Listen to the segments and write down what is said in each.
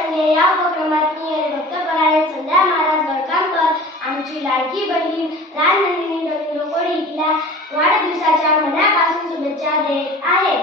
करणे या उपक्रमात भक्त परायण संध्या महाराज गडकांकर आमची लाडकी बहीण रानंदिनी डोंगरी हिला वाढदिवसाच्या मनापासून शुभेच्छा देत आहे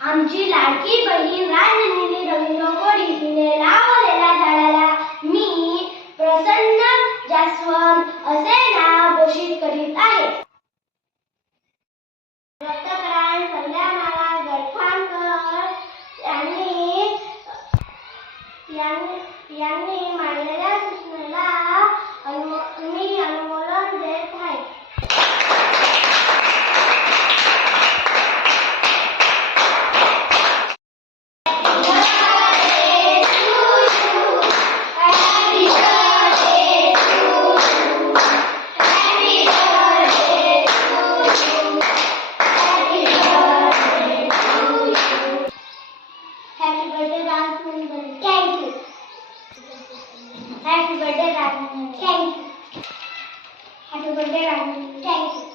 आमची लाडकी बहीण राजनीने रंगोळी तिने लावलेल्या झाडाला मी प्रसन्न जास्वंद असे नाव घोषित करीत आहे. यांनी यांनी birthday, Ragini. Thank you. Happy birthday, Ragini. Thank you.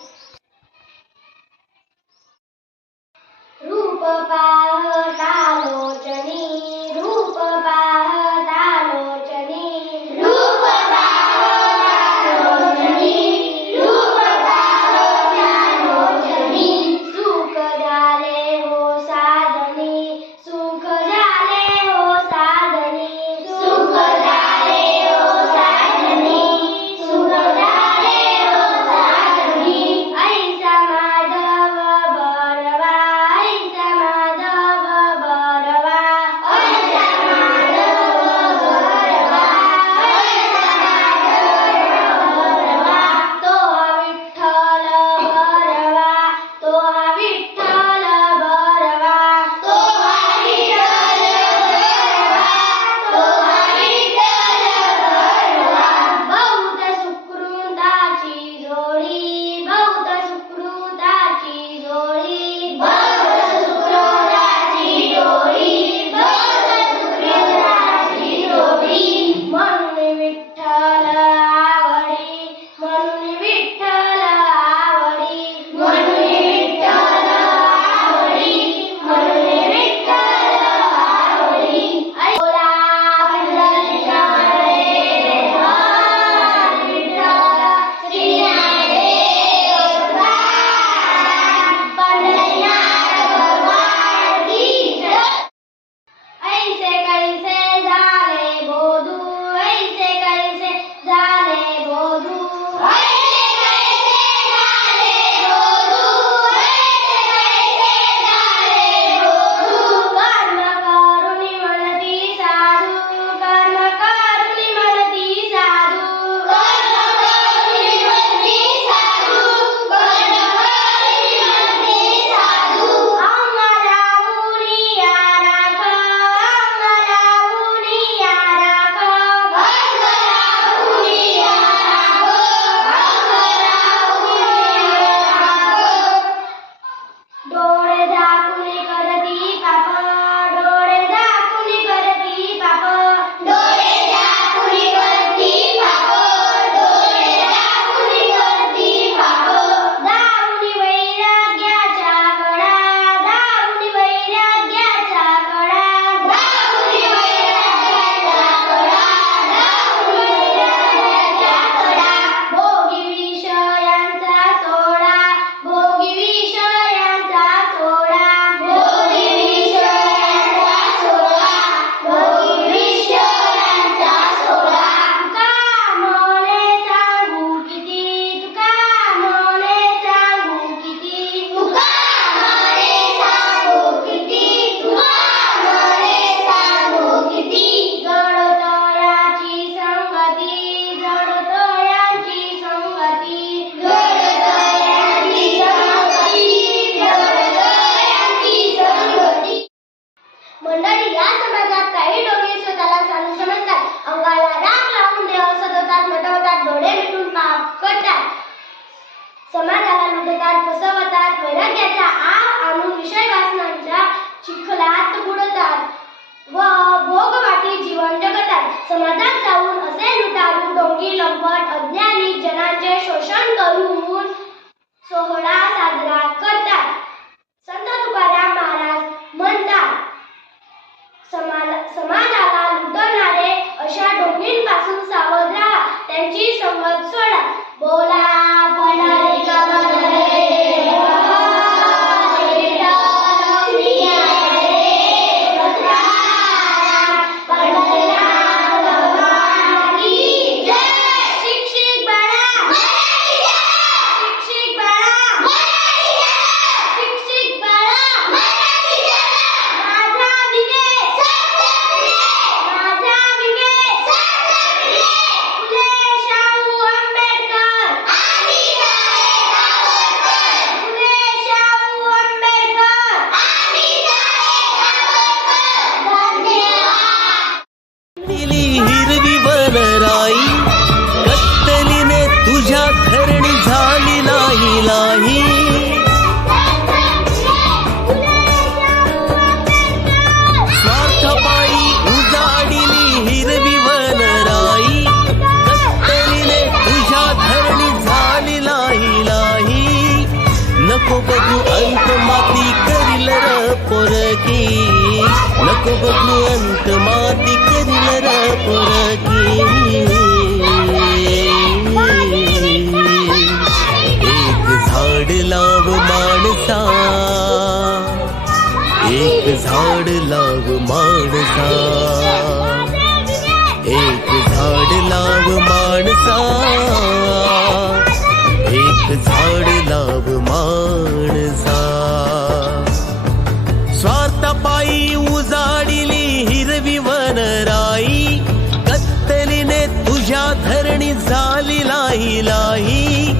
बघू अंत माती करील र पोरगी. नको बघू अंत माती करील र पोरगी. एक झाड लाव माणसा. एक झाड लाव माणसा. एक झाड लाव माणसा. एक झाड लाभ माणसा. स्वार्थपायी उजाडिली हिरवी वनराई कत्तलीने तुझ्या धरणी झाली लाही लाही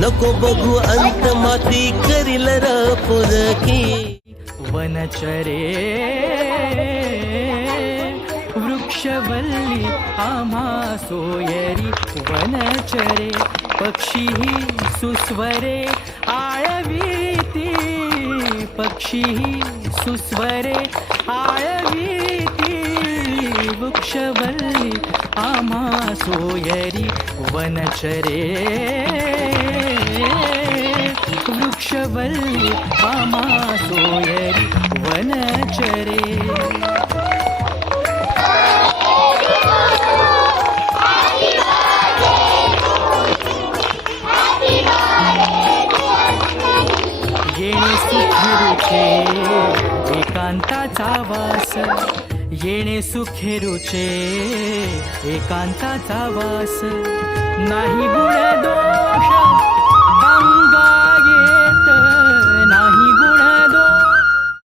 नको बघू अंत माती करील र पुरकी वनचरे वृक्षवल्ली आम्हा सोयरी वनचरे. पक्षी सुस्वरे आळवीती. पक्षी सुस्वरे आळवीती. वृक्षवल्ली आमा सोयरी वनचरे. वृक्षवल्ली आमा सोयरी वनचरे. येणे सुखे रुचे एकांताचा वास. येणे सुखे रुचे एकांताचा वास. नाही गुण दो